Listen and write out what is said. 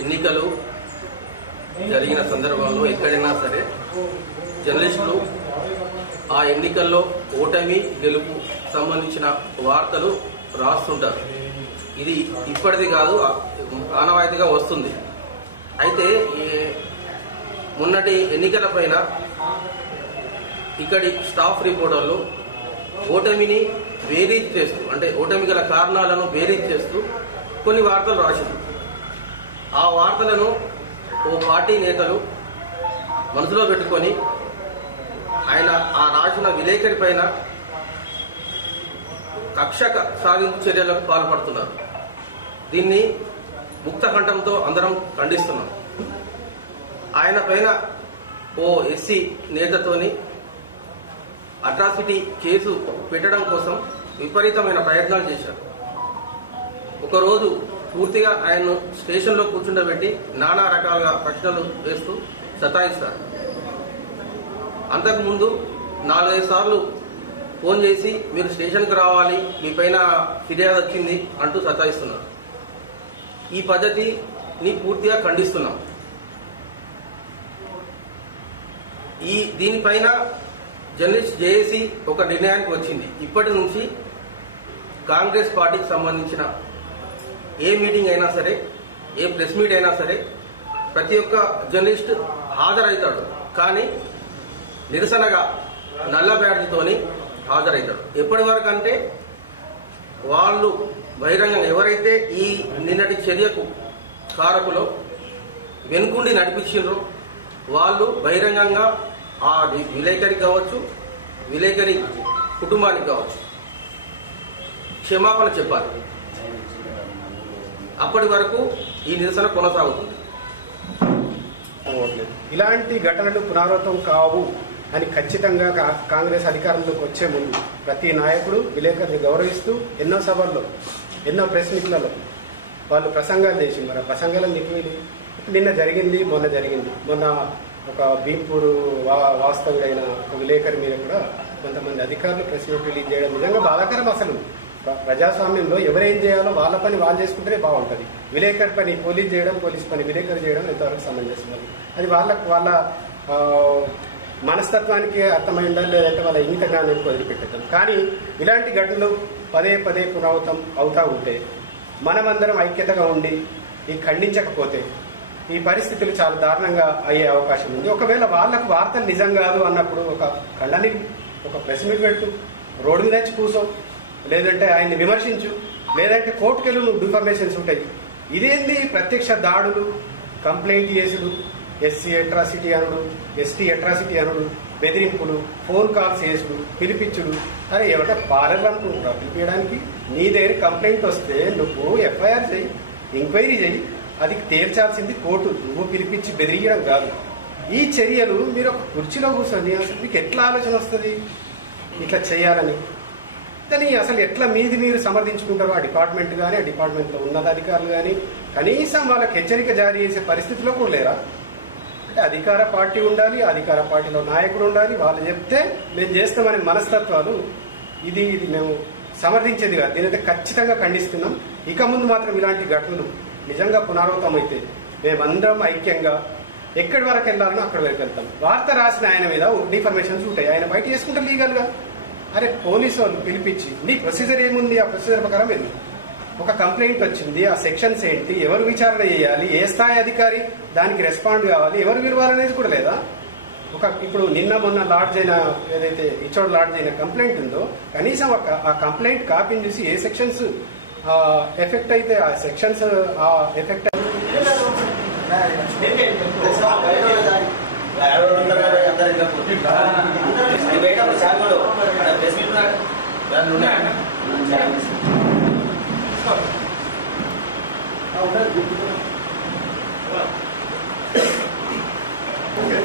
ఎన్నికలు జరిగిన సందర్భంలో ఎక్కడైనా సరే జర్నలిస్టులు ఆ ఎన్నికల్లో ఓటమి గెలుపు సంబంధించిన వార్తలు రాస్తుంటారు. ఇది ఇప్పటిది కాదు, ఆనవాయితీగా వస్తుంది. అయితే మొన్నటి ఎన్నికల పైన ఇక్కడి స్టాఫ్ రిపోర్టర్లు ఓటమిని బేరీజ్ చేస్తూ, అంటే ఓటమి గల కారణాలను బేరీజ్ చేస్తూ కొన్ని వార్తలు రాశారు. ఆ వార్తలను ఓ పార్టీ నేతలు మనసులో పెట్టుకొని ఆయన ఆ రాసిన విలేకరి పైన కక్ష సాధింపు చర్యలకు పాల్పడుతున్నారు. దీన్ని ముక్తకంఠంతో అందరం ఖండిస్తున్నాం. ఆయన పైన ఓ ఎస్సీ నేతతోని అట్రాసిటీ కేసు పెట్టడం కోసం విపరీతమైన ప్రయత్నాలు చేశారు. ఒకరోజు పూర్తిగా ఆయన్ను స్టేషన్లో కూర్చుండబెట్టి నానా రకాలుగా ప్రశ్నలు వేస్తూ సతాయిస్తారు. అంతకుముందు 4-5 సార్లు ఫోన్ చేసి మీరు స్టేషన్కి రావాలి, మీ పైన ఫిర్యాదు వచ్చింది అంటూ సతాయిస్తున్నారు. ఈ పద్ధతిని పూర్తిగా ఖండిస్తున్నాం. దీనిపైన జర్నలిస్ట్ జేఏసీ ఒక నిర్ణయానికి వచ్చింది. ఇప్పటి నుంచి కాంగ్రెస్ పార్టీకి సంబంధించిన ఏ మీటింగ్ అయినా సరే, ఏ ప్రెస్ మీట్ అయినా సరే ప్రతి ఒక్క జర్నలిస్ట్ హాజరవుతాడు. కానీ నిరసనగా నల్ల బ్యాడ్జ్తోని హాజరవుతాడు. ఎప్పటి వరకు అంటే వాళ్ళు బహిరంగంగా ఎవరైతే ఈ నిన్నటి చర్యకు కారకులో వెనుకుండి నడిపించారో వాళ్ళు బహిరంగంగా ఆ విలేకరికి కావచ్చు, విలేకరి కుటుంబానికి కావచ్చు క్షమాపణ చెప్పాలి. అప్పటి వరకు ఈ నిరసన కొనసాగుతుంది. ఇలాంటి ఘటనలు పునరావృతం కావు అని ఖచ్చితంగా కాంగ్రెస్ అధికారంలోకి వచ్చే ముందు ప్రతి నాయకుడు విలేకరుని గౌరవిస్తూ ఎన్నో సభల్లో, ఎన్నో ప్రెస్ మీట్లలో వాళ్ళు ప్రసంగాలు చేసి, మరి ఆ ప్రసంగాలను నిన్న జరిగింది, మొన్న జరిగింది. మొన్న ఒక భీంపూరు వాస్తవుడైన ఒక విలేకరి మీద కూడా కొంతమంది అధికారులు ప్రెస్ మీట్ రిలీజ్ చేయడం నిజంగా బాధాకరం. అసలు ప్రజాస్వామ్యంలో ఎవరేం చేయాలో వాళ్ళ పని వాళ్ళు చేసుకుంటేనే బాగుంటుంది. విలేకరి పని పోలీస్ చేయడం, పోలీస్ పని విలేకరి చేయడం ఎంతవరకు సమంజసం. అది వాళ్ళ మనస్తత్వానికి అర్థమై ఉండాలి, లేదంటే వాళ్ళ ఇంగిత జ్ఞానానికి వదిలిపెట్టేద్దాం. కానీ ఇలాంటి ఘటనలు పదే పదే పునరావృతం అవుతా ఉంటే మనమందరం ఐక్యతగా ఉండి ఈ ఖండించకపోతే ఈ పరిస్థితులు చాలా దారుణంగా అయ్యే అవకాశం ఉంది. ఒకవేళ వాళ్లకు వార్తలు నిజం కాదు అన్నప్పుడు ఒక ఖండని ఒక ప్రెస్ మీట్ పెట్టు, రోడ్డు మీద వచ్చి కూర్చో, లేదంటే ఆయన్ని విమర్శించు, లేదంటే కోర్టుకెళ్ళు, నువ్వు డిఫర్మేషన్స్ ఉంటాయి. ఇదేంది ప్రత్యక్ష దాడులు, కంప్లైంట్ చేసుడు, ఎస్సీ అట్రాసిటీ అనుడు, ఎస్టీ అట్రాసిటీ అనుడు, బెదిరింపులు, ఫోన్ కాల్స్ చేసుడు, పిలిపించుడు. అరే ఎవరైనా పాలర్ అనుకుంటున్నావు పిలిపించడానికి? నీ దగ్గర కంప్లైంట్ వస్తే నువ్వు ఎఫ్ఐఆర్ చేయి, ఎంక్వైరీ చేయి, అది తేల్చాల్సింది కోర్టు. నువ్వు పిలిపించి బెదిరియడం కాదు. ఈ చర్యలు మీరు ఒక కుర్చీలో కూర్చొని అసలు మీకు ఎట్లా ఆలోచన వస్తుంది ఇట్లా చేయాలని? కానీ అసలు ఎట్లా మీది మీరు సమర్థించుకుంటారో ఆ డిపార్ట్మెంట్ కానీ, ఆ డిపార్ట్మెంట్లో ఉన్నతాధికారులు కానీ కనీసం వాళ్ళకి హెచ్చరిక జారీ చేసే పరిస్థితిలో కూడా లేరా? అంటే అధికార పార్టీ ఉండాలి, అధికార పార్టీలో నాయకుడు ఉండాలి, వాళ్ళు చెప్తే మేము చేస్తామనే మనస్తత్వాలు ఇది మేము సమర్థించేది కాదు. దీనైతే ఖచ్చితంగా ఖండిస్తున్నాం. ఇక ముందు మాత్రం ఇలాంటి ఘటనలు నిజంగా పునరావృతం అయితే మేమందరం ఐక్యంగా ఎక్కడి వరకు వెళ్ళాలనో అక్కడి వరకు వెళ్తాం. వార్త రాసిన ఆయన మీద డిఫర్మేషన్స్ ఉంటాయి, ఆయన బయట చేసుకుంటారు లీగల్గా. అరే పోలీసు వాళ్ళు పిలిపించి నీ ప్రొసీజర్ ఏముంది, ఆ ప్రొసీజర్ ప్రకారం వెళ్ళి ఒక కంప్లైంట్ వచ్చింది, ఆ సెక్షన్స్ ఏంటి, ఎవరు విచారణ చేయాలి, ఏ స్థాయి అధికారి దానికి రెస్పాండ్ కావాలి, ఎవరు విలువాలనేది కూడా లేదా? ఇప్పుడు నిన్న మొన్న లాడ్జ్ అయిన ఏదైతే ఇచ్చోడు లాడ్జ్ అయిన కంప్లైంట్ ఉందో కనీసం ఆ కంప్లైంట్ కాపీని చూసి ఏ సెక్షన్స్ ఎఫెక్ట్ అయితే ఆ సెక్షన్స్ ఎఫెక్ట్ Okay.